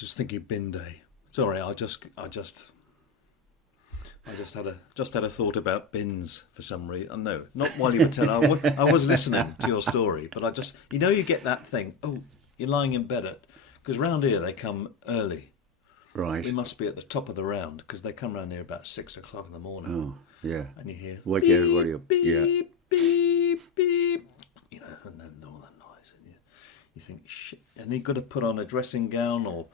just thinking bin day. Sorry, I just had a thought about bins for some reason. No, not while you were telling. I was listening to your story, but you get that thing. Oh, you're lying in bed because round here they come early. Right. We must be at the top of the round because they come round here about 6 o'clock in the morning. Oh, yeah. And you hear wake beep, everybody up. Beep, Yeah. beep, beep. And then all that noise, and you think shit. And you've got to put on a dressing gown or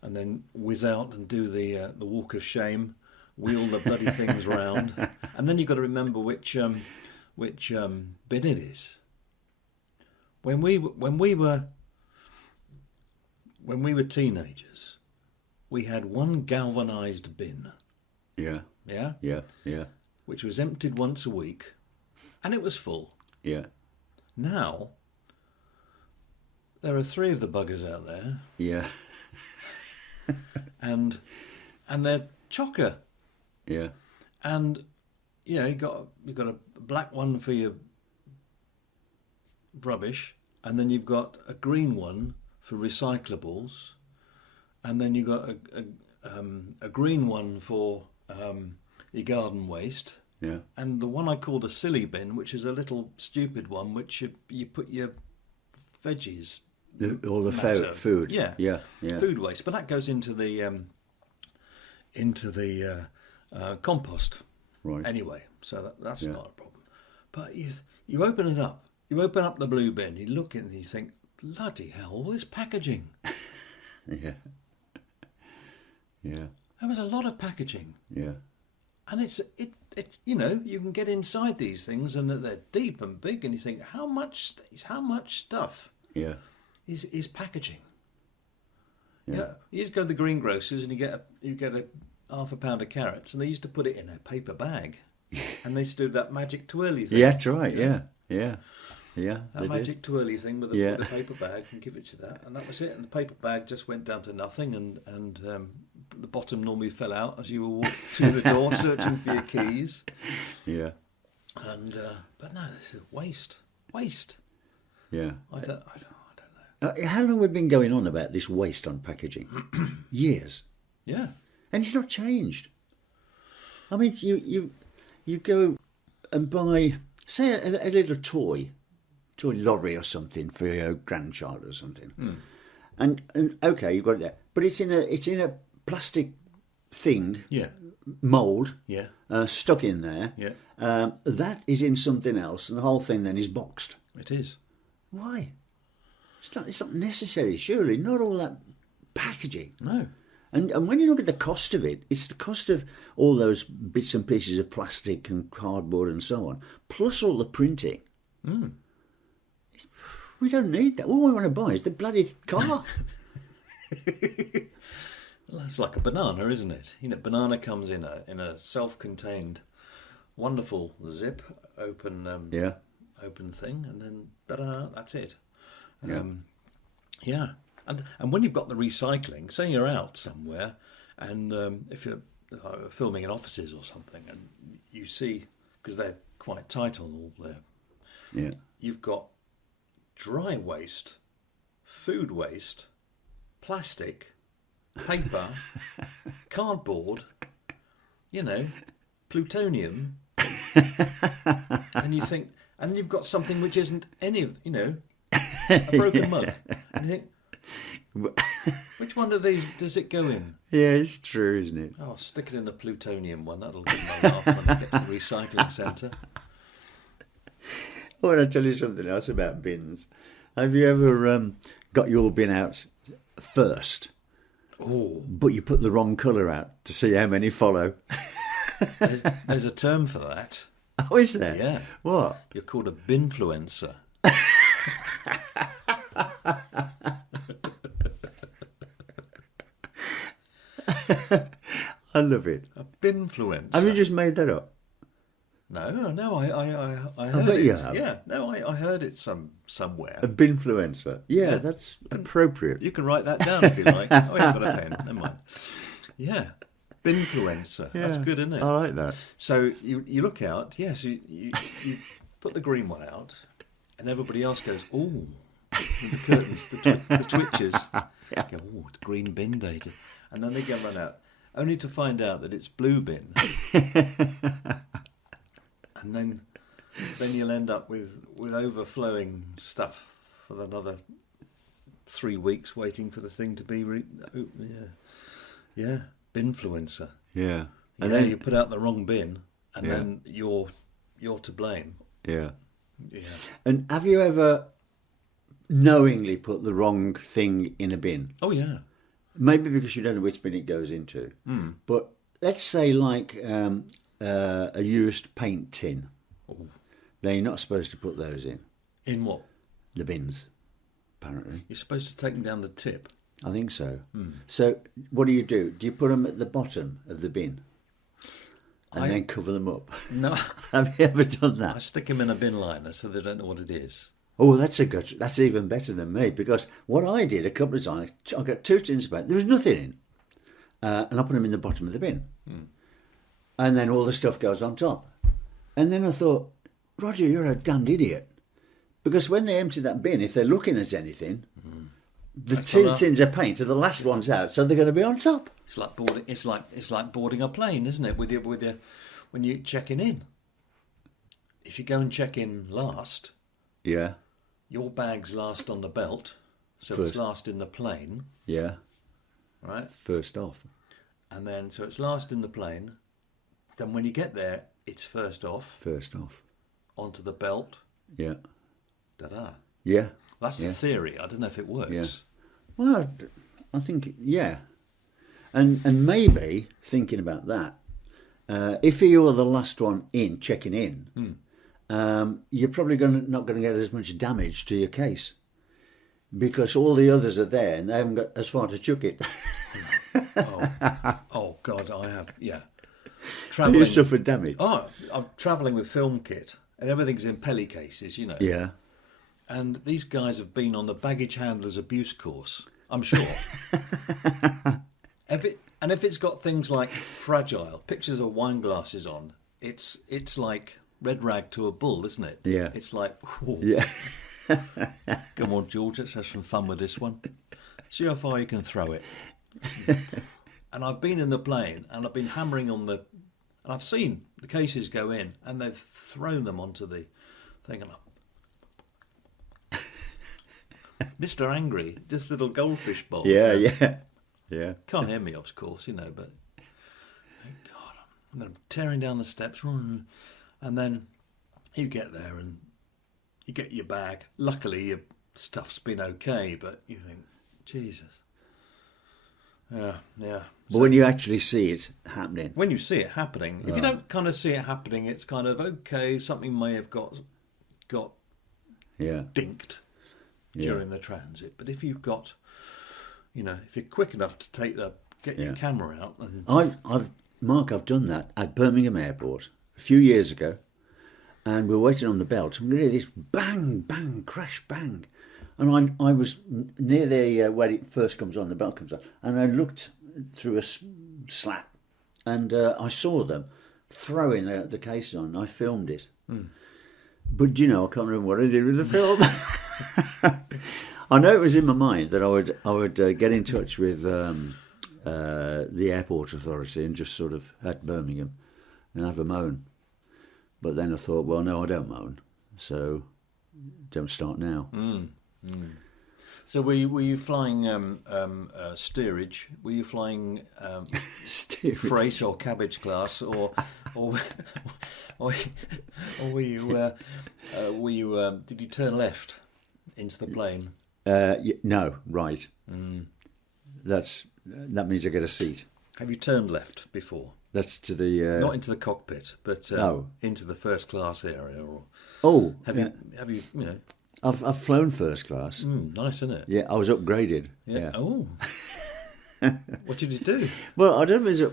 and then whiz out and do the walk of shame, wheel the bloody things round, and then you've got to remember which bin it is. When we were teenagers, we had one galvanised bin. Yeah. Yeah. Yeah. Yeah. Which was emptied once a week, and it was full. Yeah. Now there are 3 of the buggers out there. Yeah. and they're chocker. Yeah. And you've got a black one for your rubbish, and then you've got a green one for recyclables, and then you've got a green one for your garden waste. Yeah. And the one I call the silly bin, which is a little stupid one, which you put your veggies. All the food. Yeah. Yeah. Yeah. Food waste, but that goes into the compost. Right. Anyway, so that's not a problem. But you open it up. You open up the blue bin. You look in and you think, bloody hell, all this packaging. Yeah. Yeah. There was a lot of packaging. Yeah. And it's you can get inside these things and they're deep and big, and you think how much stuff Yeah. is packaging. Yeah. You just go to the greengrocers and you get a half a pound of carrots, and they used to put it in a paper bag, and they used to do that magic twirly thing. Yeah, that's right. Yeah. Yeah. Yeah. That magic twirly thing with the paper bag, and give it to that, and that was it. And the paper bag just went down to nothing, and the bottom normally fell out as you were walking through the door searching for your keys. Yeah. And but no, this is waste. Yeah. I don't know. How long have we been going on about this waste on packaging? Years. Yeah. And it's not changed. I mean, you go and buy, say, a little toy lorry or something for your grandchild or something, and okay, you've got it there, but it's in a plastic thing, mould, stuck in there. Yeah. That is in something else, and the whole thing then is boxed. It is. Why? It's not necessary, surely. Not all that packaging. No. And when you look at the cost of it, it's the cost of all those bits and pieces of plastic and cardboard and so on, plus all the printing. We don't need that. All we want to buy is the bloody car. Well, that's like a banana, isn't it? Banana comes in a self-contained, wonderful zip open thing, and then that's it. And when you've got the recycling, say you're out somewhere, and if you're filming in offices or something, and you see, because they're quite tight on all there, you've got dry waste, food waste, plastic, paper, cardboard, plutonium, and you think, and then you've got something which isn't any of, a broken mug, and you think, which one of these does it go in? Yeah, it's true, isn't it? I'll stick it in the plutonium one. That'll get my laugh when I get to the recycling centre. I want to tell you something else about bins. Have you ever got your bin out first, but you put the wrong colour out to see how many follow? There's a term for that. Oh, is there? Yeah. What? You're called a binfluencer. I love it. A binfluencer. Have you just made that up? No, I heard I bet it. you have. Yeah, no, I heard it somewhere. A binfluencer. Yeah, that's appropriate. You can write that down if you like. Oh, yeah, I've got a pen. Never mind. Yeah, binfluencer. Yeah, that's good, isn't it? I like that. So you look out. Yes, you put the green one out, and everybody else goes, "Ooh, with the curtains, the twitches. Go, oh, it's green bin day. And then they get run out, only to find out that it's blue bin. And then you'll end up with overflowing stuff for another 3 weeks waiting for the thing to be binfluencer. Yeah. And then you put out the wrong bin, and then you're to blame. Yeah. Yeah. And have you ever knowingly put the wrong thing in a bin? Oh yeah. Maybe because you don't know which bin it goes into. Mm. But let's say like a used paint tin. Oh. They're not supposed to put those in. In what? The bins, apparently. You're supposed to take them down the tip. I think so. Mm. So what do? Do you put them at the bottom of the bin and then cover them up? No. Have you ever done that? I stick them in a bin liner so they don't know what it is. Oh, that's that's even better than me, because what I did a couple of times, I got 2 tins of paint, there was nothing in, and I put them in the bottom of the bin. Mm. And then all the stuff goes on top. And then I thought, Roger, you're a damned idiot. Because when they empty that bin, if they're looking at anything, the 2 tins of paint are the last ones out, so they're going to be on top. It's like boarding. It's like boarding a plane, isn't it? With your when you're checking in. If you go and check in last, yeah, your bag's last on the belt, so First. it's last in the plane. Yeah, right. First off, and then so it's last in the plane. Then when you get there, it's first off. First off, onto the belt. Yeah. Da-da. Yeah. That's the theory. I don't know if it works. Yeah. Well, I think, yeah. And maybe, thinking about that, if you're the last one in, checking in, you're probably not going to get as much damage to your case, because all the others are there and they haven't got as far to chuck it. Oh God, I have, yeah. You suffered damage. Oh, I'm travelling with film kit and everything's in pelly cases, you know. Yeah. And these guys have been on the baggage handler's abuse course, I'm sure. If it's got things like fragile, pictures of wine glasses on, it's like red rag to a bull, isn't it? Yeah. It's like, whoa. Yeah. Come on, George, let's have some fun with this one. See how far you can throw it. And I've been in the plane and I've been hammering on and I've seen the cases go in and they've thrown them onto the thing and Mr. Angry, this little goldfish bowl. Yeah. Can't hear me, of course, you know, but God, I'm tearing down the steps, and then you get there and you get your bag. Luckily, your stuff's been okay, but you think, Jesus. Yeah. But when you actually see it happening. When you see it happening, if you don't kind of see it happening, it's kind of, okay, something may have got dinked during the transit. But if you've got, if you're quick enough to get your camera out. And Mark, I've done that at Birmingham Airport a few years ago, and we were waiting on the belt, and we hear this bang, bang, crash, bang. And I was near the where it first comes on, the belt comes on, and I looked through a slat, and I saw them throwing the case on. I filmed it. But, I can't remember what I did with the film. I know it was in my mind that I would get in touch with the airport authority and just sort of at Birmingham and have a moan. But then I thought, well, no, I don't moan, so don't start now. So were you flying steerage? Were you flying freight or cabbage class, or were you did you turn left into the plane? No, right. That means I get a seat. Have you turned left before? That's to the not into the cockpit, but into the first class area. Or have you I've flown first class. Nice, isn't it? Yeah, I was upgraded. Yeah. Oh. What did you do? Well, I don't know.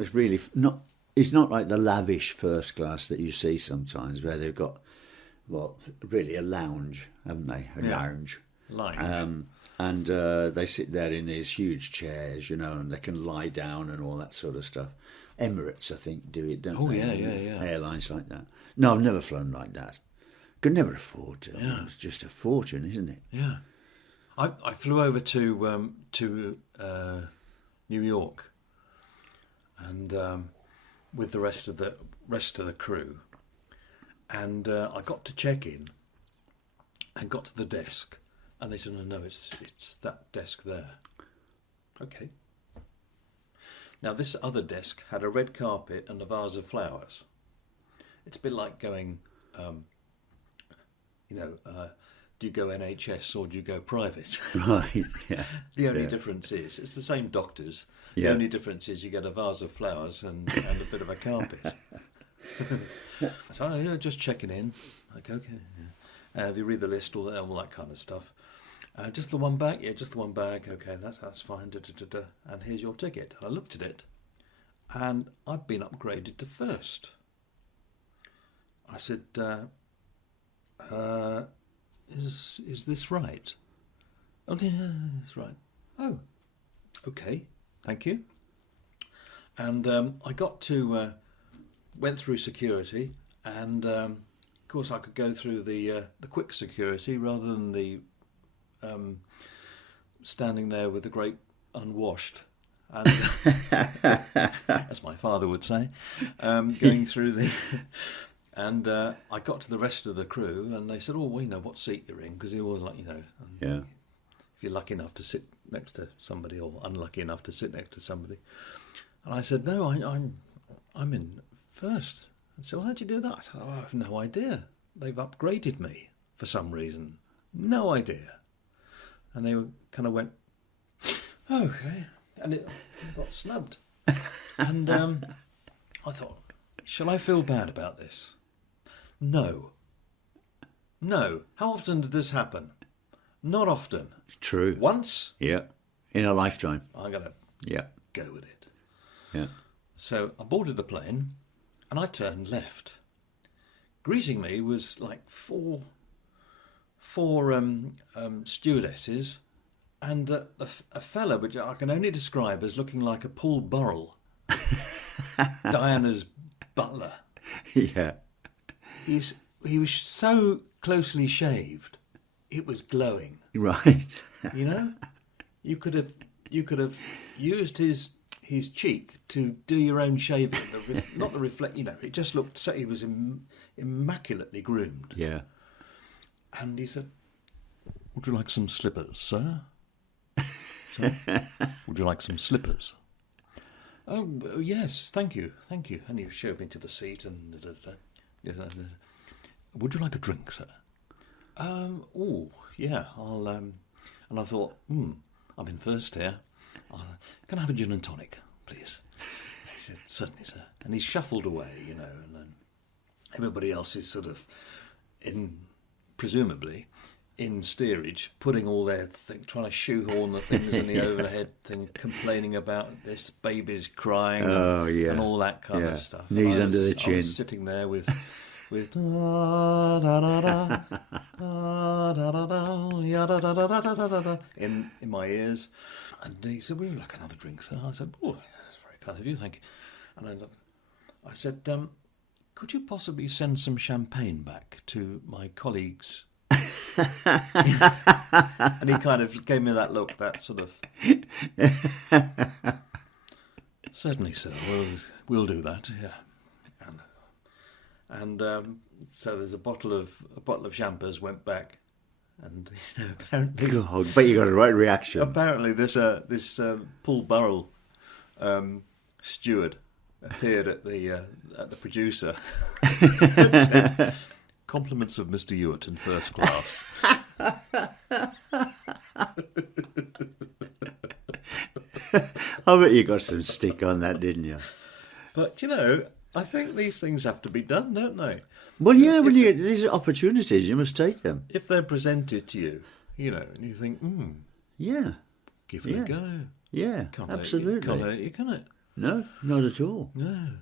It's really not. It's not like the lavish first class that you see sometimes, where they've got, really a lounge, haven't they? Lounge. And they sit there in these huge chairs, and they can lie down and all that sort of stuff. Emirates, I think, do it, don't they? Yeah. Airlines like that. No, I've never flown like that. Could never afford to. Yeah. It's just a fortune, isn't it? Yeah. I flew over to New York, and with the rest of the crew, and I got to check in, and got to the desk, and they said, "No, it's that desk there." Okay. Now this other desk had a red carpet and a vase of flowers. It's a bit like going, do you go NHS or do you go private? Right, yeah. The only difference is, it's the same doctors. The Yeah. only difference is you get a vase of flowers and a bit of a carpet. So just checking in. Like, okay. Yeah. Have you read the list, all that kind of stuff? Just the one bag? Yeah, just the one bag. Okay, that's fine. Da, da, da, da. And here's your ticket. And I looked at it, and I'd been upgraded to first. I said, is this right? Oh, yeah, that's right. Oh, okay, thank you. And I got to, went through security, and of course I could go through the quick security rather than the standing there with the grape unwashed, and as my father would say, going through the. And I got to the rest of the crew, and they said, "Oh, we know what seat you're in," because they were like, Yeah. if you're lucky enough to sit next to somebody, or unlucky enough to sit next to somebody. And I said, "No, I'm in first." And so, "How'd you do that?" I said, "Oh, I have no idea. They've upgraded me for some reason. No idea." And they kind of went, "Okay," and it got snubbed. And I thought, shall I feel bad about this? No. How often did this happen? Not often. True. Once, Yeah. In a lifetime. I'm going to Yeah. go with it. Yeah. So I boarded the plane, and I turned left. Greeting me was like four stewardesses, and a fella which I can only describe as looking like a Paul Burrell, Diana's butler. Yeah. He was so closely shaved, it was glowing. Right. You know, you could have used his cheek to do your own shaving. Not the reflect. You know, it just looked so. He was immaculately groomed. Yeah. And he said, "Would you like some slippers, sir? Sir? Would you like some slippers?" "Oh, yes, thank you. And he showed me to the seat and... "Would you like a drink, sir?" "Oh, yeah, I'll..." And I thought, I'm in first here. "Can I have a gin and tonic, please?" He said, "Certainly, sir." And he shuffled away, and then everybody else is sort of presumably in steerage, putting all their trying to shoehorn the things in the overhead thing, complaining about this baby's crying and all that kind of stuff. Knees And under the I chin. was sitting there with da, da, da, da, da, da, da, da, ya, da, da, da, da, da, da, da, in my ears. And he said, "Would you like another drink, sir?" I said, "Oh, that's very kind of you, thank you." And I said, "Could you possibly send some champagne back to my colleagues?" And he kind of gave me that look, that sort of... "Certainly, sir. We'll do that. Yeah." And so there's a bottle of champers went back, and apparently, God, but you got a right reaction. apparently this Paul Burrell steward appeared at the producer. "Compliments of Mr. Ewart in first class." I bet you got some stick on that, didn't you? But I think these things have to be done, don't they? Well, yeah. These are opportunities. You must take them. If they're presented to you, and you think, Yeah. give it a go. Yeah. Can't Absolutely. Can't hurt you, can it? No, not at all. No.